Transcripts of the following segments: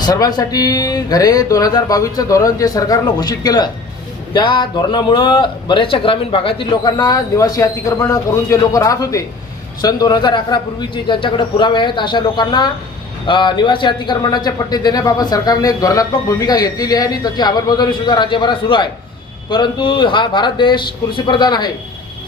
सर्वांसाठी घरे दोन हजार बावीसचं धोरण जे सरकारनं घोषित केलं त्या धोरणामुळं बऱ्याचशा ग्रामीण भागातील लोकांना निवासी अतिक्रमण करून जे लोक राहत होते सन दोन हजार अकरापूर्वीचे ज्यांच्याकडे पुरावे आहेत अशा लोकांना निवासी अतिक्रमणाचे पट्टे देण्याबाबत सरकारने एक धोरणात्मक भूमिका घेतलेली आहे आणि त्याची अंमलबजावणी सुद्धा राज्यभरात सुरू आहे. परंतु हा भारत देश कृषीप्रधान आहे.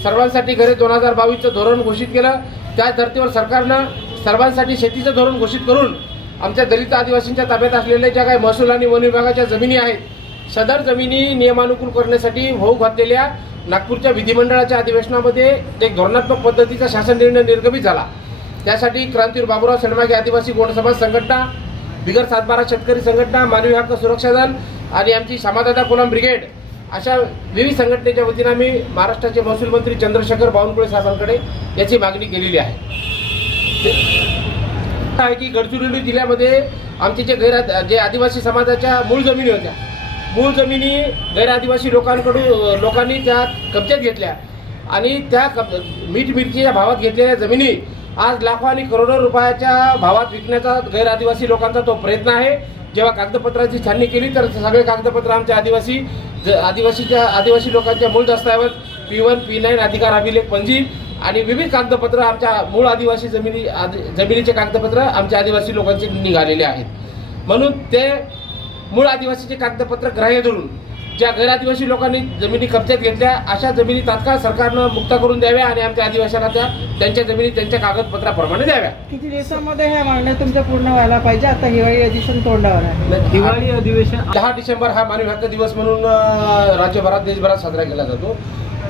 सर्वांसाठी घरे दोन हजार बावीसचं धोरण घोषित केलं. त्याच धर्तीवर सरकारनं सर्वांसाठी शेतीचं धोरण घोषित करून आमच्या दलित आदिवासींच्या ताब्यात असलेल्या ज्या काही महसूल आणि वन विभागाच्या जमिनी आहेत सदर जमिनी नियमानुकूल करण्यासाठी होऊ घातलेल्या नागपूरच्या विधिमंडळाच्या अधिवेशनामध्ये एक धोरणात्मक पद्धतीचा शासन निर्णय निर्गमित झाला. त्यासाठी क्रांतीवीर बाबूराव सणमागे आदिवासी गोंड समाज संघटना बिगर सातबारा शेतकरी संघटना मानवी हक्क सुरक्षा दल आणि आमची समादादा कोलम ब्रिगेड अशा विविध संघटनेच्या वतीनं आम्ही महाराष्ट्राचे महसूल मंत्री चंद्रशेखर बावनकुळे साहेबांकडे याची मागणी केलेली आहे. आहे की गडचिरोली जिल्ह्यामध्ये आमचे जे गैर जे आदिवासी समाजाच्या मूळ जमिनी होत्या मूळ जमिनी गैर आदिवासी लोकांकडून लोकांनी त्या कब्ज्यात घेतल्या आणि त्या कब मीठ मिरचीच्या भावात घेतलेल्या जमिनी आज लाखो आणि करोडो रुपयाच्या भावात विकण्याचा गैर आदिवासी लोकांचा तो प्रयत्न आहे. जेव्हा कागदपत्राची छाननी केली तर सगळे कागदपत्र आमच्या आदिवासी ज- आदिवासीच्या आदिवासी लोकांच्या मूळ दस्तऐवज पी वन पी नाईन अधिकार अभिलेख पंजी आणि विविध कागदपत्र आमच्या मूळ आदिवासी जमिनी आदि- जमिनीचे कागदपत्र आमच्या आदिवासी लोकांचे निघालेले आहेत. म्हणून ते मूळ आदिवासीचे कागदपत्र ग्राह्य धरून ज्या गैर आदिवासी लोकांनी जमिनी कब्जात घेतल्या अशा जमिनी तात्काळ सरकारनं मुक्त करून द्याव्या आणि आमच्या आदिवासींना त्या त्यांच्या जमिनी त्यांच्या कागदपत्राप्रमाणे द्याव्या. किती दिवसामध्ये ह्या मागण्या तुमच्या पूर्ण व्हायला पाहिजे? आता हिवाळी अधिवेशन तोंडावर आहे. हिवाळी अधिवेशन दहा डिसेंबर हा मानवी हक्क दिवस म्हणून राज्यभरात देशभरात साजरा केला जातो.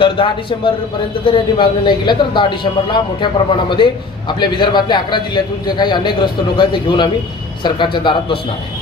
तर दहा डिसेंबर पर्यंत जर यांनी मागणी नाही केल्या तर दहा डिसेंबरला मोठ्या प्रमाणामध्ये आपल्या विदर्भातल्या अकरा जिल्ह्यातून जे काही अनेक ग्रस्त लोक आहेत ते घेऊन आम्ही सरकारच्या दारात बसणार आहे.